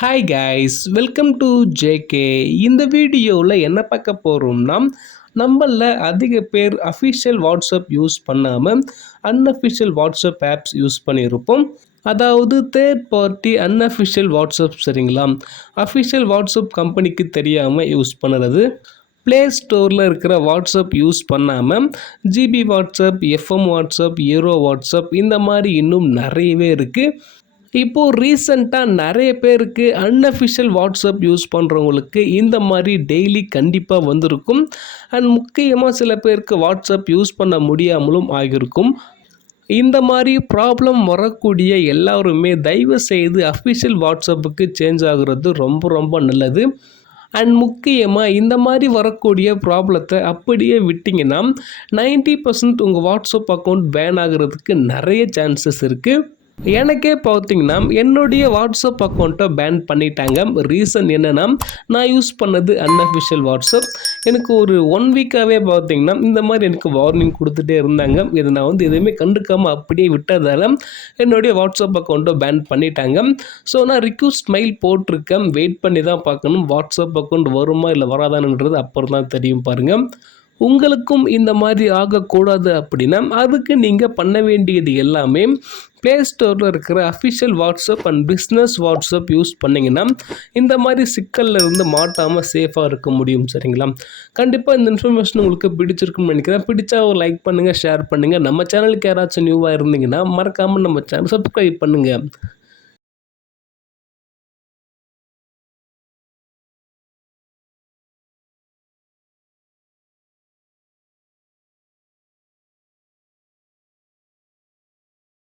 Hi guys, welcome to JK. இந்த வீடியோவில் என்ன பார்க்க போகிறோம்னா, நம்மள அதிக பேர் அஃபிஷியல் வாட்ஸ்அப் யூஸ் பண்ணாமல் அன்அஃபிஷியல் வாட்ஸ்அப் ஆப்ஸ் யூஸ் பண்ணியிருப்போம். அதாவது தேர்ட் பார்ட்டி அன்அஃபிஷியல் வாட்ஸ்அப், சரிங்களா? அஃபிஷியல் வாட்ஸ்அப் கம்பெனிக்கு தெரியாமல் யூஸ் பண்ணுறது. ப்ளே ஸ்டோரில் இருக்கிற வாட்ஸ்அப் யூஸ் பண்ணாமல் GB WhatsApp, FM WhatsApp, aero WhatsApp இந்த மாதிரி இன்னும் நிறையவே இருக்குது. இப்போது ரீசெண்டாக நிறைய பேருக்கு அன்அஃபிஷியல் வாட்ஸ்அப் யூஸ் பண்ணுறவங்களுக்கு இந்த மாதிரி டெய்லி கண்டிப்பாக வந்திருக்கும். அண்ட் முக்கியமாக சில பேருக்கு வாட்ஸ்அப் யூஸ் பண்ண முடியாமலும் ஆகியிருக்கும். இந்த மாதிரி ப்ராப்ளம் வரக்கூடிய எல்லாருமே தயவு செய்து அஃபிஷியல் வாட்ஸ்அப்புக்கு சேஞ்ச் ஆகுறது ரொம்ப ரொம்ப நல்லது. அண்ட் முக்கியமாக இந்த மாதிரி வரக்கூடிய ப்ராப்ளத்தை அப்படியே விட்டிங்கன்னா 90% உங்கள் வாட்ஸ்அப் அக்கௌண்ட் பேன் ஆகிறதுக்கு நிறைய சான்சஸ் இருக்குது. எனக்கே பார்த்தீங்கன்னா என்னுடைய வாட்ஸ்அப் அக்கௌண்ட்டை பேன் பண்ணிட்டாங்க. ரீசன் என்னென்னா, நான் யூஸ் பண்ணது அன்அஃபிஷியல் வாட்ஸ்அப். எனக்கு ஒரு 1 வீக்காகவே பார்த்தீங்கன்னா இந்த மாதிரி எனக்கு வார்னிங் கொடுத்துட்டே இருந்தாங்க. இதை நான் எதுவுமே கண்டுக்காமல் அப்படியே விட்டதால் என்னுடைய வாட்ஸ்அப் அக்கௌண்ட்டை பேன் பண்ணிட்டாங்க. ஸோ நான் ரிக்வெஸ்ட் மெயில் போட்டிருக்கேன். வெயிட் பண்ணி தான் பார்க்கணும் வாட்ஸ்அப் அக்கௌண்ட் வருமா இல்லை வராதான்ன்றது அப்புறம் தான் தெரியும் பாருங்கள். உங்களுக்கும் இந்த மாதிரி ஆகக்கூடாது அப்படின்னா அதுக்கு நீங்கள் பண்ண வேண்டியது எல்லாமே ப்ளே ஸ்டோரில் இருக்கிற official WhatsApp and business WhatsApp use பண்ணிங்கன்னா இந்த மாதிரி சிக்கலில் இருந்து மாட்டாமல் சேஃபாக இருக்க முடியும், சரிங்களா? கண்டிப்பாக இந்த இன்ஃபர்மேஷன் உங்களுக்கு பிடிச்சிருக்குன்னு நினைக்கிறேன். பிடிச்சா ஒரு லைக் பண்ணுங்கள், ஷேர் பண்ணுங்கள். நம்ம சேனலுக்கு யாராச்சும் நியூவாக இருந்தீங்கன்னா மறக்காமல் நம்ம சேனல் சப்ஸ்கிரைப் பண்ணுங்கள்.